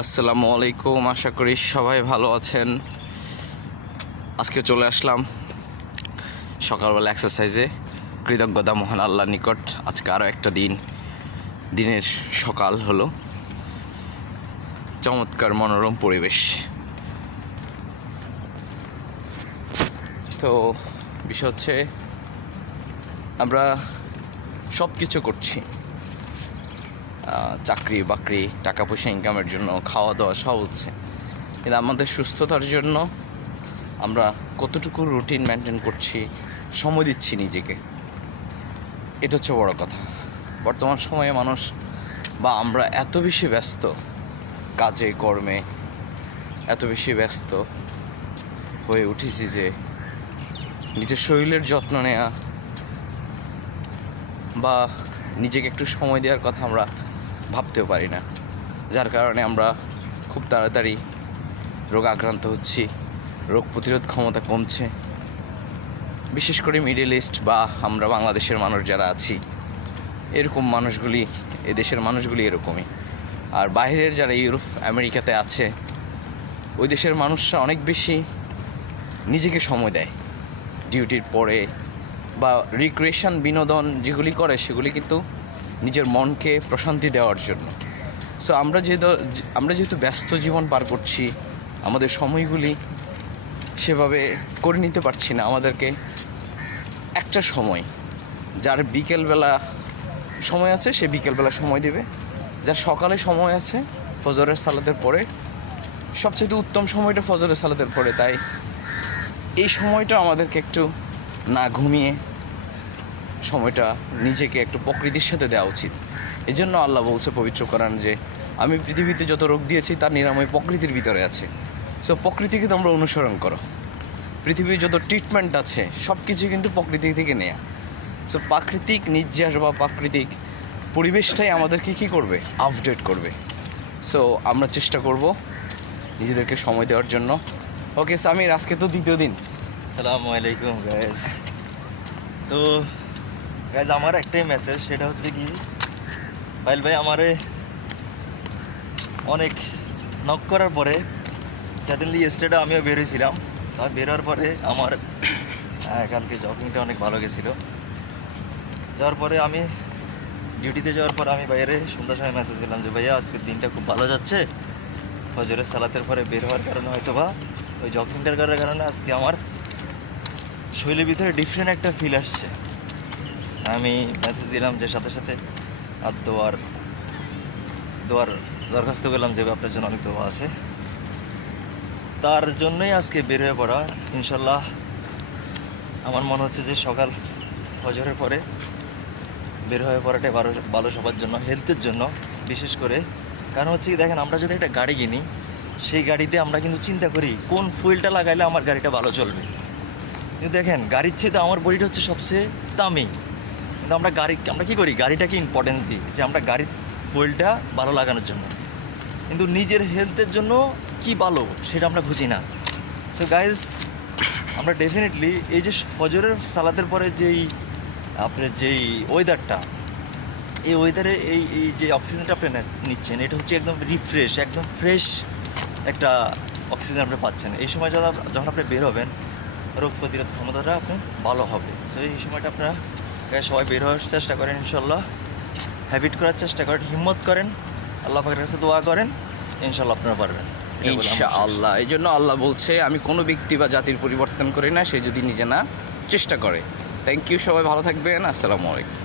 আসসালামু আলাইকুম আশা করি সবাই ভালো আছেন। আজকে চলে আসলাম সকালবেলা এক্সারসাইজে কৃতজ্ঞতা মহান আল্লাহ নিকট। আজকে আরও একটা দিন, দিনের সকাল হলো। চমৎকার মনোরম পরিবেশ। তো বিষয় হচ্ছে, আমরা সব কিছু করছি। চাকরি বাকরি টাকা পয়সা ইনকামের জন্য খাওয়া দাওয়া সব হচ্ছে। কিন্তু আমাদের সুস্থতার জন্য আমরা কতটুকু রুটিন মেনটেন করছি, সময় দিচ্ছি নিজেকে, এটা হচ্ছে বড় কথা। বর্তমান সময়ে মানুষ বা আমরা এত বেশি ব্যস্ত, কাজে, কর্মে এত বেশি ব্যস্ত হয়ে উঠেছি যে নিজের শরীরের যত্ন নেওয়া বা নিজেকে একটু সময় দেওয়ার কথা আমরা ভাবতেও পারি না। যার কারণে আমরা খুব তাড়াতাড়ি রোগ আক্রান্ত হচ্ছি। রোগ প্রতিরোধ ক্ষমতা কমছে। বিশেষ করে মিডল ইস্ট বা আমরা বাংলাদেশের মানুষ যারা আছি, এরকম মানুষগুলি, এদেশের মানুষগুলি এরকমই। আর বাইরের যারা ইউরোপ, আমেরিকাতে আছে, ওই দেশের মানুষরা অনেক বেশি নিজেকে সময় দেয়। ডিউটির পরে বা রিক্রিয়েশন বিনোদন যেগুলি করে, সেগুলি কিন্তু নিজের মনকে প্রশান্তি দেওয়ার জন্য। সো আমরা যেহেতু আমরা যেহেতু ব্যস্ত জীবন পার করছি, আমাদের সময়গুলি সেভাবে করে নিতে পারছি না। আমাদেরকে একটা সময়, যার বিকেলবেলা সময় আছে, সে বিকেলবেলা সময় দেবে। যার সকালে সময় আছে, ফজরের সালাদের পরে সবচেয়ে উত্তম সময়টা ফজরের সালাদের পরে। তাই এই সময়টা আমাদেরকে একটু না ঘুমিয়ে সময়টা নিজেকে একটু প্রকৃতির সাথে দেওয়া উচিত। এই জন্য আল্লাহ বলছে পবিত্র করান যে, আমি পৃথিবীতে যত রোগ দিয়েছি, তার নিরাময় প্রকৃতির ভিতরে আছে। সো প্রকৃতিকে তোমরা অনুসরণ করো। পৃথিবীর যত ট্রিটমেন্ট আছে সব কিছু কিন্তু প্রকৃতি থেকে নেয়া। সো প্রাকৃতিক নির্যাস বা প্রাকৃতিক পরিবেশটাই আমাদেরকে কী করবে? আপডেট করবে। সো আমরা চেষ্টা করব নিজেদেরকে সময় দেওয়ার জন্য। ওকে সামির আজকে তো দ্বিতীয় দিন। আসসালামু আলাইকুম তো গাইজ আমার একটাই মেসেজ সেটা হচ্ছে কি পাইল ভাই, আমারে অনেক নক করার পরে সাডেনলি স্টেটে আমিও বেরোইছিলাম তার বেরোর পরে আমার কালকে জগিংটা অনেক ভালো গেছিল। যাওয়ার পরে আমি ডিউটিতে যাওয়ার পর আমি বাইরে সন্ধ্যার সময় মেসেজ করলাম যে, ভাইয়া, আজকের দিনটা খুব ভালো যাচ্ছে। ফজরের সালাতের পরে বের হওয়ার কারণে হয়তো বা ওই জগিংটার কারণে আজকে আমার শরীরের ভিতরে ডিফারেন্ট একটা ফিল আসছে। আমি মেসেজ দিলাম যে সাথে সাথে আর দোয়ার দোয়ার দরখাস্ত করলাম যে আপনার জন্য অনেক দোয়া আছে। তার জন্যই আজকে বের হয়ে পড়া, ইনশাল্লাহ। আমার মনে হচ্ছে যে সকাল ফজরের পরে বের হয়ে পড়াটাই ভালো ভালো সবার জন্য হেলথের জন্য বিশেষ করে। কারণ হচ্ছে কি, দেখেন, আমরা যদি একটা গাড়ি কিনি, সেই গাড়িতে আমরা কিন্তু চিন্তা করি, কোন ফুয়েলটা লাগাইলে আমার গাড়িটা ভালো চলবে। কিন্তু দেখেন, গাড়ির চেয়ে তো আমার বডিটা হচ্ছে সবচেয়ে দামি। কিন্তু আমরা গাড়ি, আমরা কী করি? গাড়িটাকে ইম্পর্টেন্স দিই যে আমরা গাড়ির ফুয়েলটা ভালো লাগানোর জন্য। কিন্তু নিজের হেলথের জন্য কি ভালো সেটা আমরা বুঝি না। সো গাইজ আমরা ডেফিনেটলি এই যে ফজরের সালাতের পরে যেই আপনার যেই ওয়েদারটা এই ওয়েদারে এই এই যে অক্সিজেনটা আপনি নিচ্ছেন, এটা হচ্ছে একদম রিফ্রেশ একদম ফ্রেশ একটা অক্সিজেন আপনি পাচ্ছেন। এই সময় যখন যখন আপনি বের হবেন, রোগ প্রতিরোধ ক্ষমতাটা আপনার ভালো হবে। তো এই সময়টা আপনারা গায়ে সবাই বের হওয়ার চেষ্টা করেন ইনশাল্লাহ হ্যাবিট করার চেষ্টা করেন, হিম্মত করেন। আল্লাহ পাকের কাছে দোয়া করেন ইনশাল্লাহ আপনারা পারবেন। ইনশাআল্লাহ, এই জন্য আল্লাহ বলছে, আমি কোনো ব্যক্তি বা জাতির পরিবর্তন করি না, সে যদি নিজে না, চেষ্টা করে। থ্যাংক ইউ সবাই, ভালো থাকবেন, আসসালামু আলাইকুম।